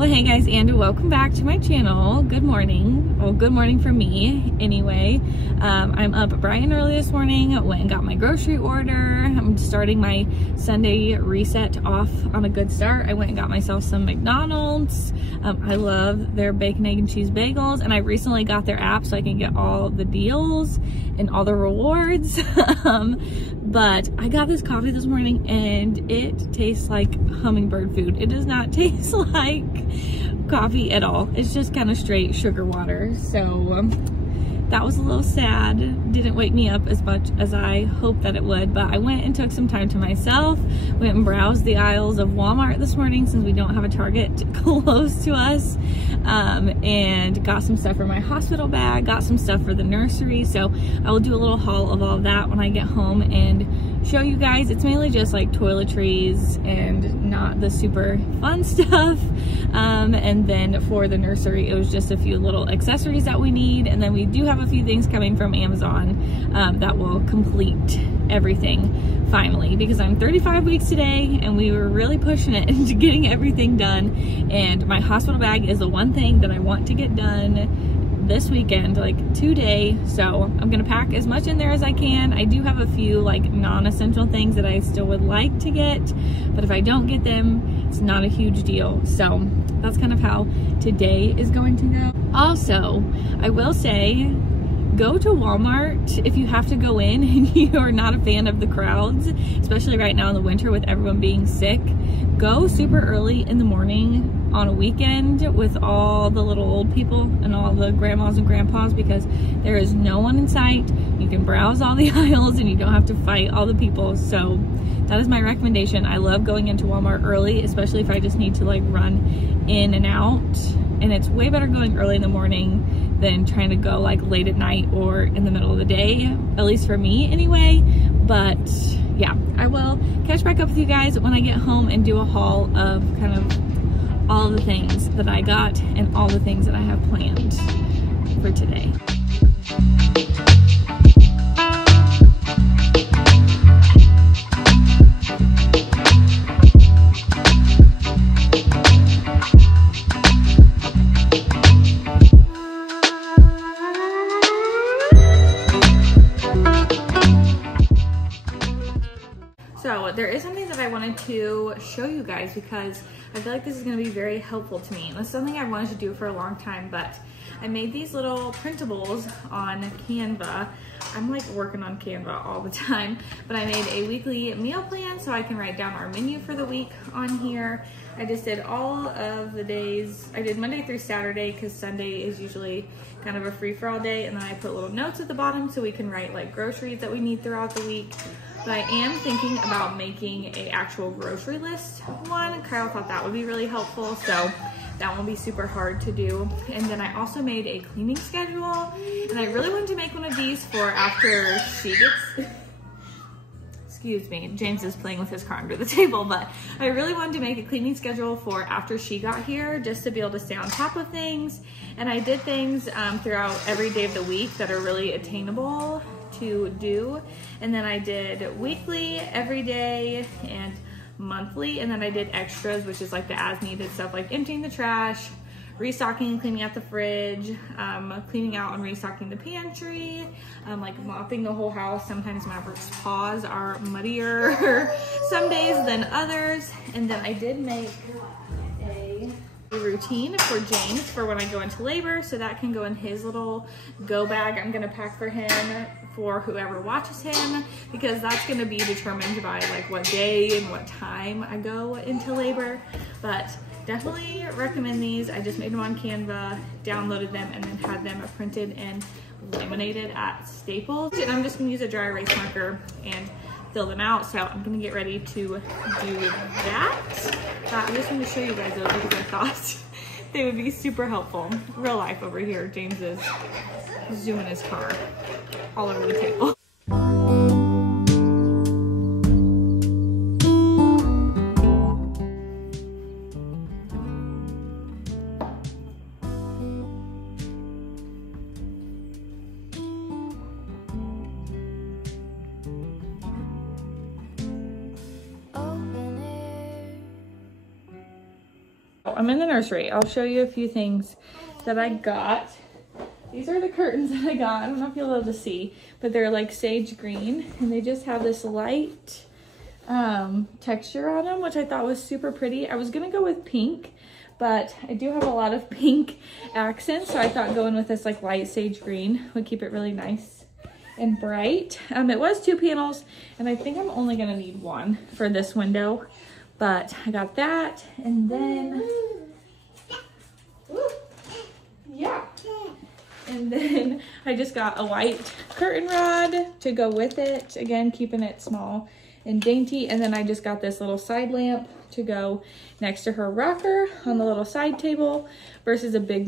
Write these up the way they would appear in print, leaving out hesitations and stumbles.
Well, hey guys, and welcome back to my channel. Good morning. Well, good morning for me anyway. I'm up bright and early this morning. Went and got my grocery order. I'm starting my Sunday reset off on a good start. I went and got myself some McDonald's. I love their bacon, egg, and cheese bagels, and I recently got their app so I can get all the deals and all the rewards. But I got this coffee this morning and it tastes like hummingbird food. It does not taste like coffee at all. It's just kind of straight sugar water. So that was a little sad. Didn't wake me up as much as I hoped that it would, but I went and took some time to myself. Went and browsed the aisles of Walmart this morning since we don't have a Target close to us, and got some stuff for my hospital bag, got some stuff for the nursery. So I will do a little haul of all of that when I get home and show you guys. It's mainly just like toiletries and not the super fun stuff. And then for the nursery, it was just a few little accessories that we need. And then we do have a few things coming from Amazon that will complete everything finally, because I'm 35 weeks today and we were really pushing it into getting everything done. And my hospital bag is the one thing that I want to get done this weekend, like today. So I'm gonna pack as much in there as I can. I do have a few like non-essential things that I still would like to get, but if I don't get them, it's not a huge deal. So that's kind of how today is going to go. Also, I will say, go to Walmart if you have to go in and you are not a fan of the crowds, especially right now in the winter with everyone being sick. Go super early in the morning on a weekend with all the little old people and all the grandmas and grandpas, because there is no one in sight. You can browse all the aisles and you don't have to fight all the people. So that is my recommendation. I love going into Walmart early, especially if I just need to like run in and out. And it's way better going early in the morning than trying to go like late at night or in the middle of the day, at least for me anyway. But yeah, I will catch back up with you guys when I get home and do a haul of kind of all the things that I got and all the things that I have planned for today. So there is something that I wanted to show you guys because I feel like this is going to be very helpful to me. And it's something I wanted to do for a long time, but I made these little printables on Canva. I'm like working on Canva all the time, but I made a weekly meal plan so I can write down our menu for the week on here. I just did all of the days. I did Monday through Saturday because Sunday is usually kind of a free-for-all day, and then I put little notes at the bottom so we can write like groceries that we need throughout the week. But I am thinking about making a actual grocery list one. Kyle thought that would be really helpful, so that won't be super hard to do. And then I also made a cleaning schedule, and I really wanted to make one of these for after she gets, excuse me, James is playing with his car under the table, but I really wanted to make a cleaning schedule for after she got here, just to be able to stay on top of things. And I did things throughout every day of the week that are really attainable to do. And then I did weekly, every day, and monthly. And then I did extras, which is like the as needed stuff, like emptying the trash, restocking and cleaning out the fridge, cleaning out and restocking the pantry, like mopping the whole house. Sometimes Maverick's paws are muddier some days than others. And then I did make a routine for James for when I go into labor, so that can go in his little go bag I'm gonna pack for him for whoever watches him, because that's gonna be determined by like what day and what time I go into labor. But definitely recommend these. I just made them on Canva, downloaded them, and then had them printed and laminated at Staples. And I'm just gonna use a dry erase marker and fill them out. So I'm gonna get ready to do that. I just want to show you guys those because I thought they would be super helpful. Real life over here. James is zooming his car all over the table. I'm in the nursery. I'll show you a few things that I got. These are the curtains that I got. I don't know if you'll be able to see, but they're like sage green and they just have this light texture on them, which I thought was super pretty. I was gonna go with pink, but I do have a lot of pink accents, so I thought going with this like light sage green would keep it really nice and bright. It was 2 panels, and I think I'm only gonna need 1 for this window, but I got that. And then yeah, and then I just got a white curtain rod to go with it, again keeping it small and dainty. And then I just got this little side lamp to go next to her rocker on the little side table, versus a big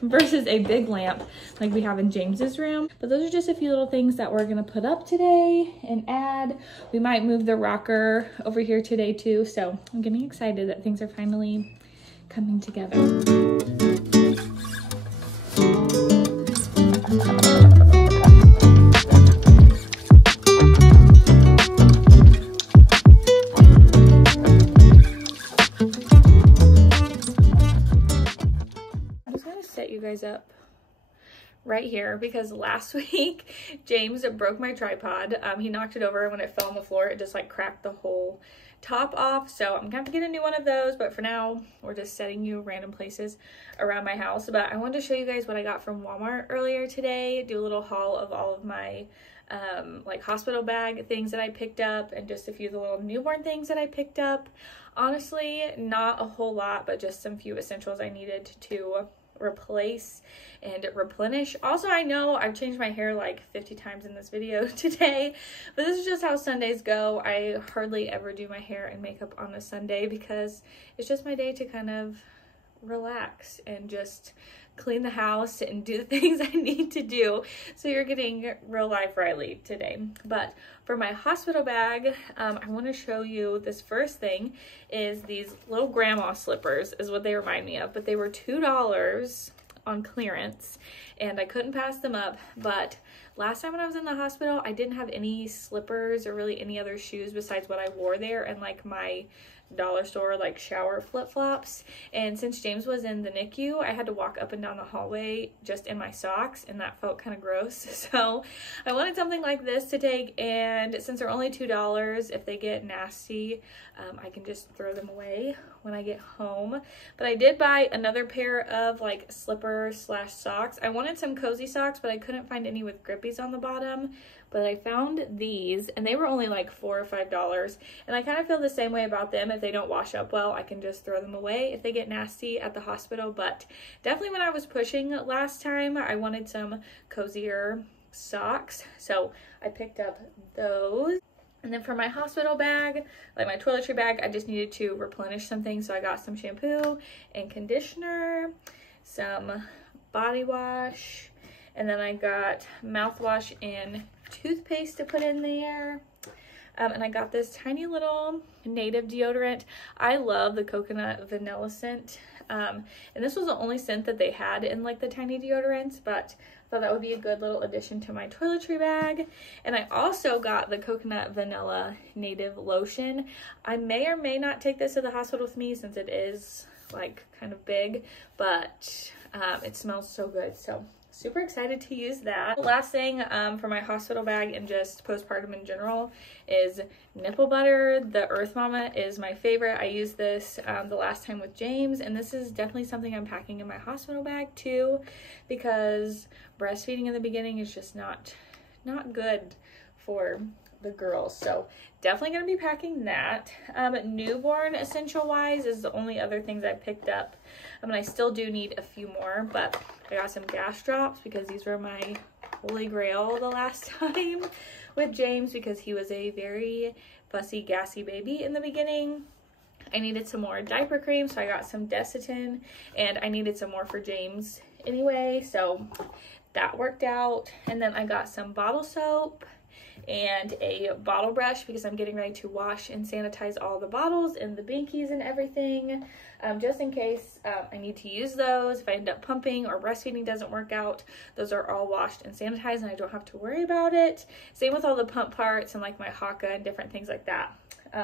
versus a big lamp like we have in James's room. But those are just a few little things that we're gonna put up today and add. We might move the rocker over here today too, so I'm getting excited that things are finally coming together. Up right here because last week James broke my tripod. He knocked it over, and when it fell on the floor it just like cracked the whole top off, so I'm gonna have to get a new one of those. But for now we're just setting you random places around my house. But I wanted to show you guys what I got from Walmart earlier today, do a little haul of all of my like hospital bag things that I picked up, and just a few of the little newborn things that I picked up. Honestly, not a whole lot, but just some few essentials I needed to replace and replenish. Also, I know I've changed my hair like 50 times in this video today, but this is just how Sundays go. I hardly ever do my hair and makeup on a Sunday because it's just my day to kind of relax and just clean the house and do the things I need to do. So you're getting real life Riley today. But for my hospital bag, I want to show you this first thing is these little grandma slippers is what they remind me of, but they were $2 on clearance and I couldn't pass them up. But last time when I was in the hospital, I didn't have any slippers or really any other shoes besides what I wore there and like my dollar store like shower flip-flops. And since James was in the NICU, I had to walk up and down the hallway just in my socks, and that felt kind of gross. So I wanted something like this to take, and since they're only $2, if they get nasty, I can just throw them away when I get home. But I did buy another pair of like slippers slash socks. I wanted some cozy socks, but I couldn't find any with grippies on the bottom. But I found these, and they were only like $4 or $5. And I kind of feel the same way about them. If they don't wash up well, I can just throw them away if they get nasty at the hospital. But definitely when I was pushing last time, I wanted some cozier socks. So I picked up those. And then for my hospital bag, like my toiletry bag, I just needed to replenish some things. So I got some shampoo and conditioner, some body wash, and then I got mouthwash and toothpaste to put in there. And I got this tiny little native deodorant. I love the coconut vanilla scent. And this was the only scent that they had in like the tiny deodorants, but I thought that would be a good little addition to my toiletry bag. And I also got the coconut vanilla native lotion. I may or may not take this to the hospital with me since it is like kind of big, but it smells so good. So super excited to use that. The last thing for my hospital bag and just postpartum in general is nipple butter. The Earth Mama is my favorite. I used this the last time with James, and this is definitely something I'm packing in my hospital bag too, because breastfeeding in the beginning is just not good for the girls. So definitely gonna be packing that. Newborn essential wise is the only other things I picked up. And I still do need a few more, but I got some gas drops because these were my holy grail the last time with James, because he was a very fussy, gassy baby in the beginning. I needed some more diaper cream, so I got some Desitin, and I needed some more for James anyway, so that worked out. And then I got some bottle soap and a bottle brush because I'm getting ready to wash and sanitize all the bottles and the binkies and everything, just in case I need to use those. If I end up pumping or breastfeeding doesn't work out, those are all washed and sanitized and I don't have to worry about it. Same with all the pump parts and like my Haka and different things like that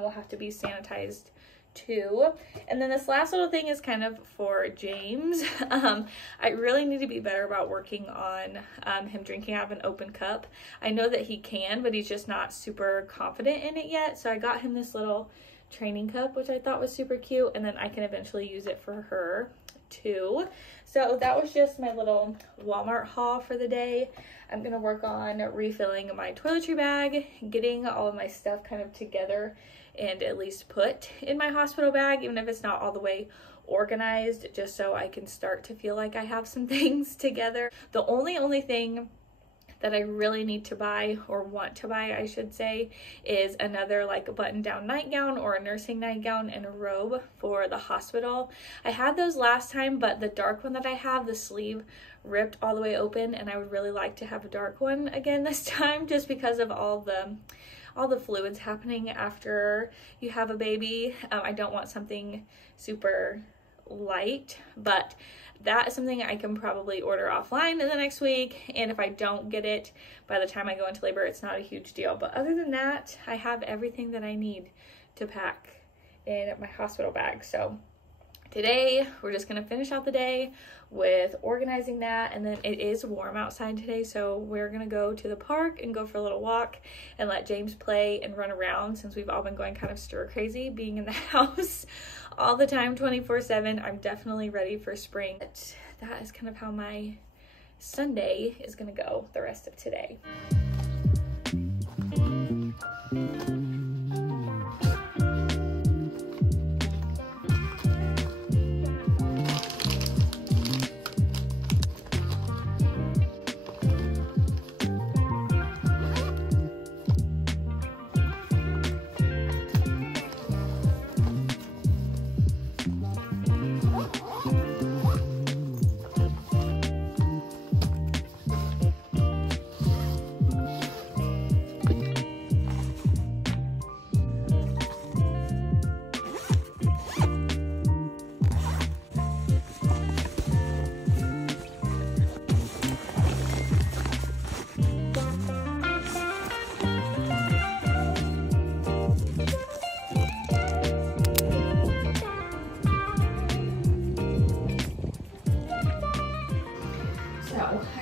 will have to be sanitized 2. And then this last little thing is kind of for James. I really need to be better about working on him drinking out of an open cup. I know that he can, but he's just not super confident in it yet. So I got him this little training cup, which I thought was super cute, and then I can eventually use it for her too. So that was just my little Walmart haul for the day. I'm gonna work on refilling my toiletry bag, getting all of my stuff kind of together and at least put in my hospital bag, even if it's not all the way organized, just so I can start to feel like I have some things together. The only thing that I really need to buy, or want to buy I should say, is another like button down nightgown or a nursing nightgown and a robe for the hospital. I had those last time, but the dark one that I have, the sleeve ripped all the way open, and I would really like to have a dark one again this time, just because of all the fluids happening after you have a baby. I don't want something super light, but that is something I can probably order offline in the next week, and if I don't get it by the time I go into labor, it's not a huge deal. But other than that, I have everything that I need to pack in my hospital bag. So today we're just gonna finish out the day with organizing that, and then it is warm outside today, so we're gonna go to the park and go for a little walk and let James play and run around, since we've all been going kind of stir crazy being in the house all the time 24/7. I'm definitely ready for spring. But that is kind of how my Sunday is gonna go the rest of today.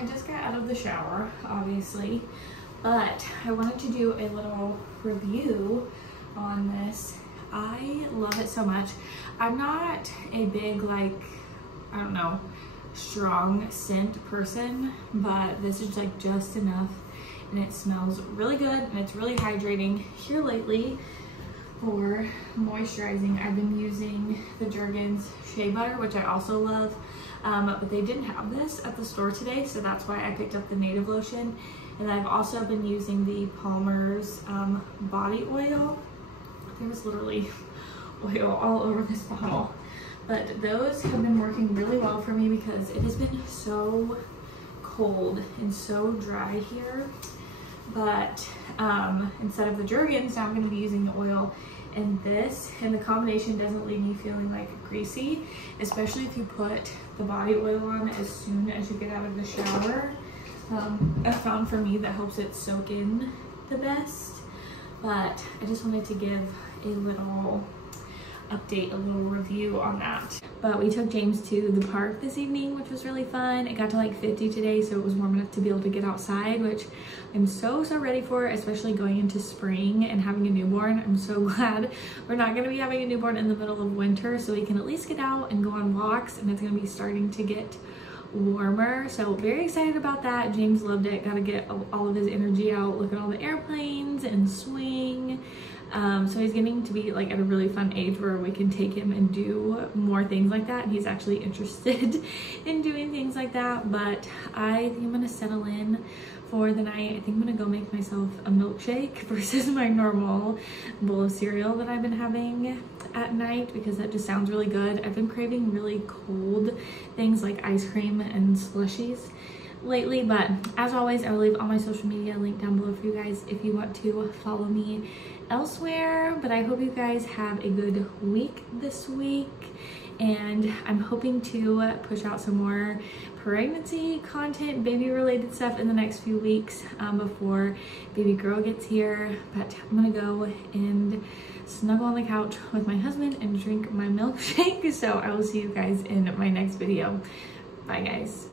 I just got out of the shower, obviously, but I wanted to do a little review on this. I love it so much. I'm not a big, like, I don't know, strong scent person, but this is like just enough, and it smells really good, and it's really hydrating. Here lately, for moisturizing, I've been using the Jergens Shea Butter, which I also love. But they didn't have this at the store today, so that's why I picked up the Native Lotion. And I've also been using the Palmer's body oil. There's literally oil all over this bottle. But those have been working really well for me because it has been so cold and so dry here. But instead of the Jergens, now I'm going to be using the oil and this, and the combination doesn't leave me feeling like greasy, especially if you put the body oil on as soon as you get out of the shower. I found for me that helps it soak in the best, but I just wanted to give a little update, a little review on that. But we took James to the park this evening, which was really fun. It got to like 50 today, so it was warm enough to be able to get outside, which I'm so ready for, especially going into spring and having a newborn. I'm so glad we're not going to be having a newborn in the middle of winter, so we can at least get out and go on walks, and it's going to be starting to get warmer, so very excited about that. James loved it. Got to get all of his energy out, look at all the airplanes and swing. So he's getting to be like at a really fun age where we can take him and do more things like that. He's actually interested in doing things like that, but I think I'm gonna settle in for the night. I think I'm gonna go make myself a milkshake versus my normal bowl of cereal that I've been having at night, because that just sounds really good. I've been craving really cold things like ice cream and slushies lately, but as always, I will leave all my social media linked down below for you guys if you want to follow me elsewhere. But I hope you guys have a good week this week, and I'm hoping to push out some more pregnancy content, baby related stuff in the next few weeks before baby girl gets here. But I'm gonna go and snuggle on the couch with my husband and drink my milkshake. So I will see you guys in my next video. Bye guys.